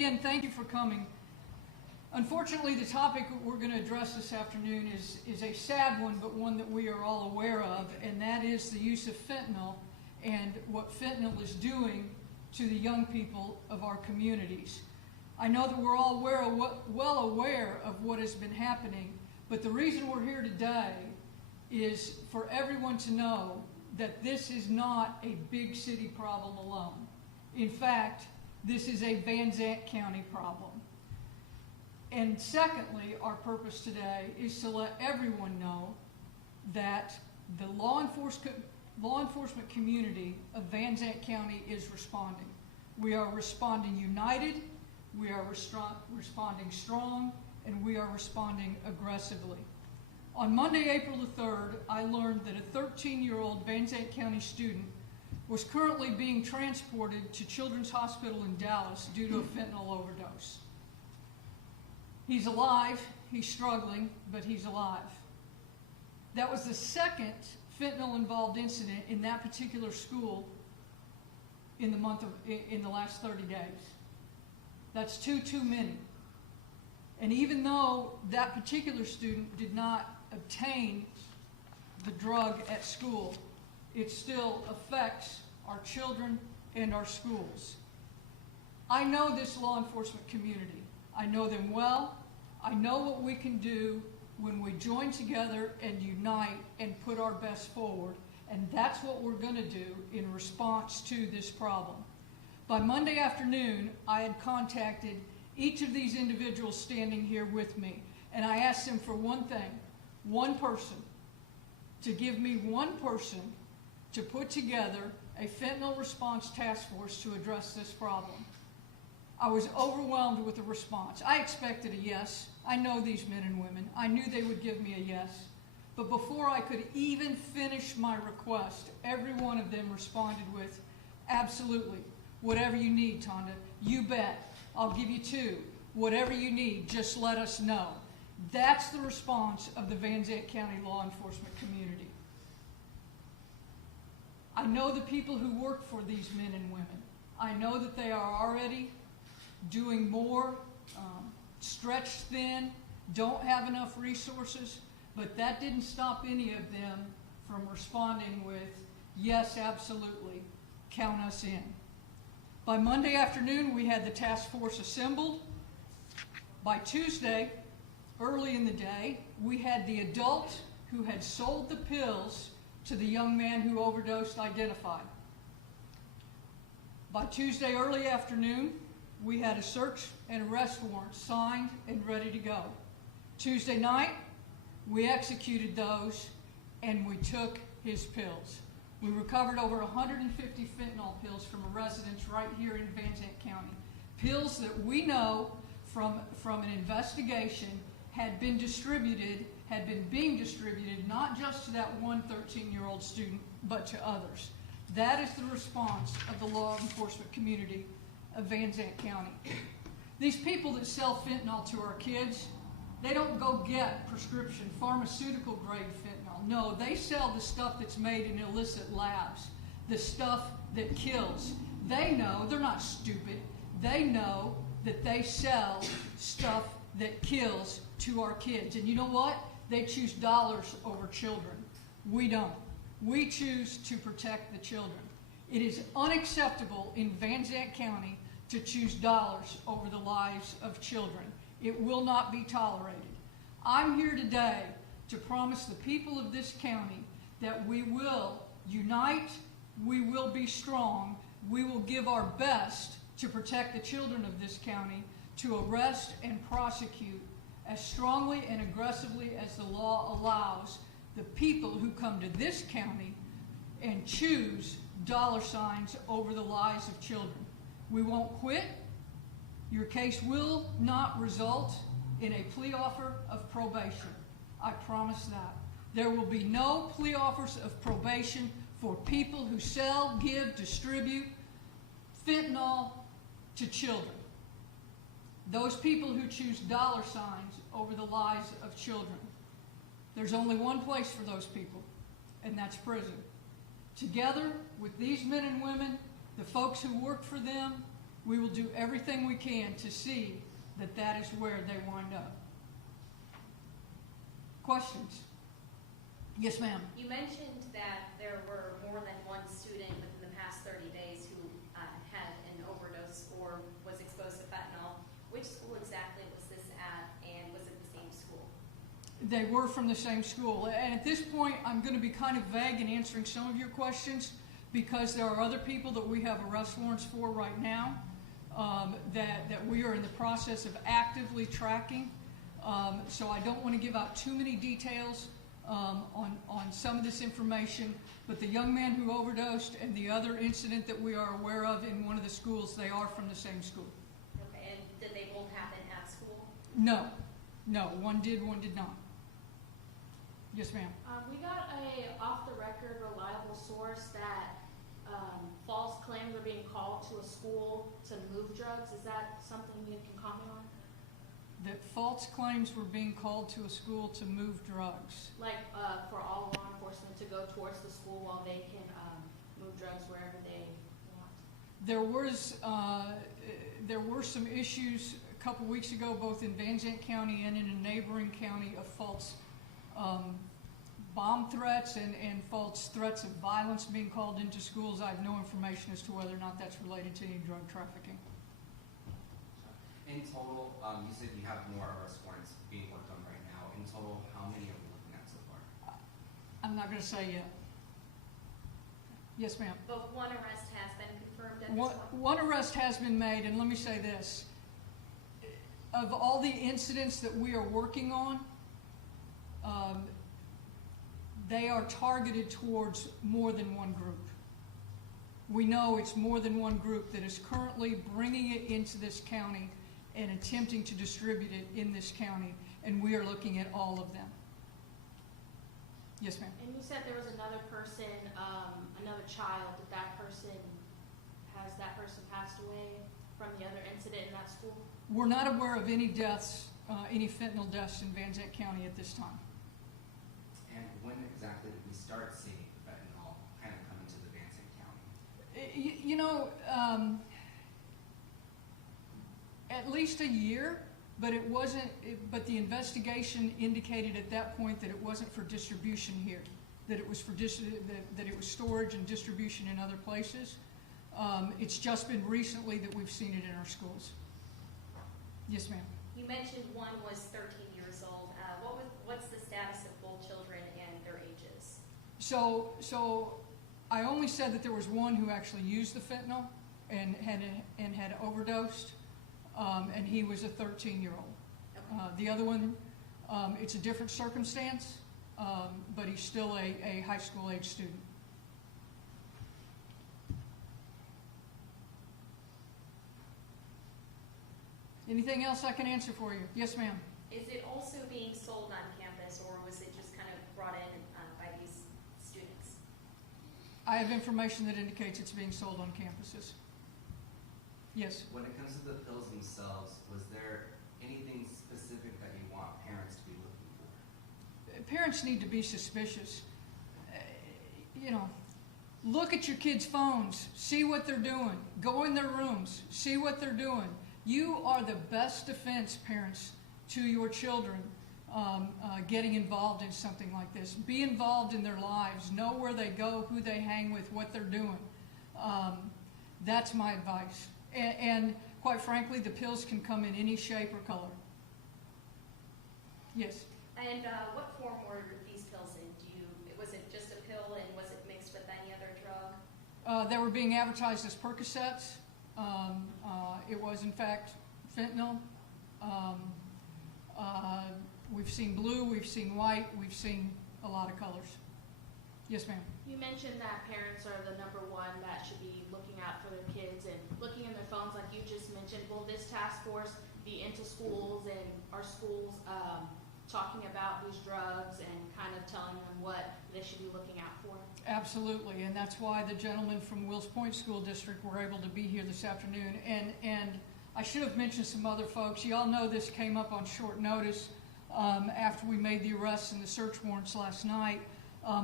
Again, thank you for coming. Unfortunately, the topic we're going to address this afternoon is a sad one, but one that we are all aware of, and that is the use of fentanyl and what fentanyl is doing to the young people of our communities. I know that we're all well aware of what has been happening, but the reason we're here today is for everyone to know that this is not a big city problem alone. In fact, this is a Van Zandt County problem. And secondly, our purpose today is to let everyone know that the law enforcement community of Van Zandt County is responding. We are responding united, we are responding strong, and we are responding aggressively. On Monday, April the 3rd, I learned that a 13-year-old Van Zandt County student was currently being transported to Children's Hospital in Dallas due to a fentanyl overdose. He's alive, he's struggling, but he's alive. That was the second fentanyl-involved incident in that particular school in the last 30 days. That's too many. And even though that particular student did not obtain the drug at school, it still affects our children and our schools. I know this law enforcement community. I know them well. I know what we can do when we join together and unite and put our best forward. And that's what we're going to do in response to this problem. By Monday afternoon, I had contacted each of these individuals standing here with me, and I asked them for one thing, one person, to give me one person to put together a fentanyl response task force to address this problem. I was overwhelmed with the response. I expected a yes. I know these men and women. I knew they would give me a yes. But before I could even finish my request, every one of them responded with, absolutely, whatever you need, Tonda, you bet. I'll give you two. Whatever you need, just let us know. That's the response of the Van Zandt County law enforcement community. I know the people who work for these men and women. I know that they are already doing more, stretched thin, don't have enough resources, but that didn't stop any of them from responding with, yes, absolutely, count us in. By Monday afternoon, we had the task force assembled. By Tuesday, early in the day, we had the adult who had sold the pills to the young man who overdosed identified. By Tuesday early afternoon, we had a search and arrest warrant signed and ready to go. Tuesday night, we executed those and we took his pills. We recovered over 150 fentanyl pills from a residence right here in Van Zandt County. Pills that we know from an investigation had been being distributed not just to that one 13-year-old student, but to others. That is the response of the law enforcement community of Van Zandt County. These people that sell fentanyl to our kids, they don't go get prescription pharmaceutical grade fentanyl. No, they sell the stuff that's made in illicit labs, the stuff that kills. They know, they're not stupid, they know that they sell stuff that kills to our kids. And you know what? They choose dollars over children. We don't. We choose to protect the children. It is unacceptable in Van Zandt County to choose dollars over the lives of children. It will not be tolerated. I'm here today to promise the people of this county that we will unite, we will be strong, we will give our best to protect the children of this county, to arrest and prosecute as strongly and aggressively as the law allows the people who come to this county and choose dollar signs over the lives of children. We won't quit. Your case will not result in a plea offer of probation. I promise that. There will be no plea offers of probation for people who sell, give, distribute fentanyl to children. Those people who choose dollar signs over the lives of children. There's only one place for those people, and that's prison. Together with these men and women, the folks who work for them, we will do everything we can to see that that is where they wind up. Questions? Yes, ma'am. You mentioned that there were more than one student within the past 30 days who had an overdose or was exposed to fentanyl. Which school exactly was this at, and was it the same school? They were from the same school. And at this point, I'm going to be kind of vague in answering some of your questions because there are other people that we have arrest warrants for right now that we are in the process of actively tracking. So I don't want to give out too many details on some of this information, but the young man who overdosed and the other incident that we are aware of in one of the schools, they are from the same school. Okay, and did they both happen at school? No. No, one did not. Yes, ma'am. We got a off-the-record reliable source that false claims are being called to a school to move drugs. Is that something you can comment on? That false claims were being called to a school to move drugs. Like for all law enforcement to go towards the school while they can move drugs wherever they want. There were some issues a couple weeks ago, both in Zandt County and in a neighboring county, of false bomb threats and false threats of violence being called into schools. I have no information as to whether or not that's related to any drug trafficking. In total, you said you have more arrest warrants being worked on right now. In total, how many are we looking at so far? I'm not going to say yet. Yes, ma'am. But one arrest has been confirmed at this point? One arrest has been made, and let me say this. Of all the incidents that we are working on, they are targeted towards more than one group. We know it's more than one group that is currently bringing it into this county and attempting to distribute it in this county, and we are looking at all of them. Yes, ma'am. And you said there was another person, another child. Did has that person passed away from the other incident in that school? We're not aware of any deaths, any fentanyl deaths in Zandt County at this time. And when exactly did we start seeing fentanyl kind of come into the Zandt County? You know, at least a year, but it wasn't. But the investigation indicated at that point that it wasn't for distribution here, that it was for that it was storage and distribution in other places. It's just been recently that we've seen it in our schools. Yes, ma'am. You mentioned one was 13 years old. What's the status of both children and their ages? So I only said that there was one who actually used the fentanyl and had overdosed, and he was a 13-year-old. Okay. The other one, it's a different circumstance, but he's still a high school age student. Anything else I can answer for you? Yes, ma'am. Is it also being sold on campus, or was it just kind of brought in by these students? I have information that indicates it's being sold on campuses. Yes? When it comes to the pills themselves, was there anything specific that you want parents to be looking for? Parents need to be suspicious. You know, look at your kids' phones. See what they're doing. Go in their rooms. See what they're doing. You are the best defense, parents, to your children getting involved in something like this. Be involved in their lives. Know where they go, who they hang with, what they're doing. That's my advice. And quite frankly, the pills can come in any shape or color. Yes? And what form were these pills in? Was it just a pill, and was it mixed with any other drug? They were being advertised as Percocets. It was, in fact, fentanyl. We've seen blue, we've seen white, we've seen a lot of colors. Yes, ma'am. You mentioned that parents are the number one that should be looking out for their kids and looking in their phones like you just mentioned. Will this task force be into schools and our schools talking about these drugs and kind of telling them what they should be looking out for? Absolutely, and that's why the gentlemen from Wills Point School District were able to be here this afternoon. And I should have mentioned some other folks. You all know this came up on short notice after we made the arrests and the search warrants last night.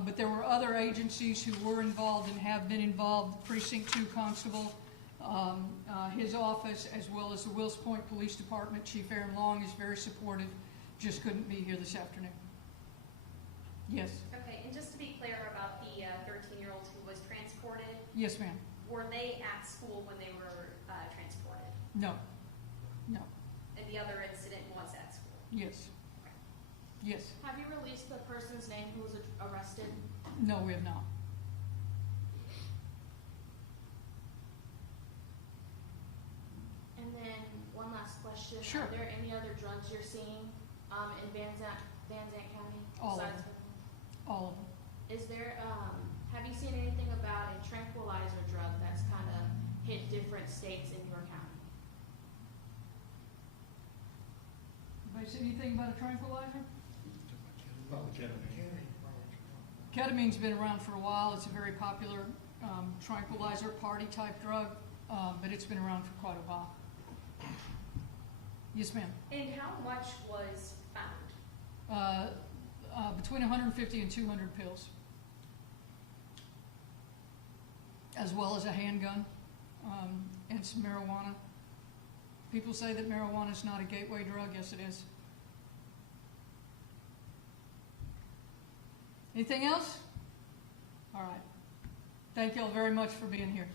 But there were other agencies who were involved and have been involved. Precinct 2 Constable His office, as well as the Wills Point Police Department, Chief Aaron Long is very supportive, just couldn't be here this afternoon. Yes. Okay, and just to be clear about the 13-year-old who was transported, Yes, ma'am. were they at school when they were transported? No. No. And the other incident was at school? Yes. Yes. Have you released the person's name who was arrested? No, we have not. And then one last question. Sure. Are there any other drugs you're seeing in Van Zandt County? All of besides them. fentanyl? All of them. Is there, have you seen anything about a tranquilizer drug that's kind of hit different states in your county? Anybody see anything about a tranquilizer? Probably Ketamine's been around for a while. It's a very popular tranquilizer, party type drug, but it's been around for quite a while. Yes, ma'am. And how much was found? Between 150 and 200 pills, as well as a handgun and some marijuana. People say that marijuana is not a gateway drug. Yes, it is. Anything else? All right. Thank you all very much for being here.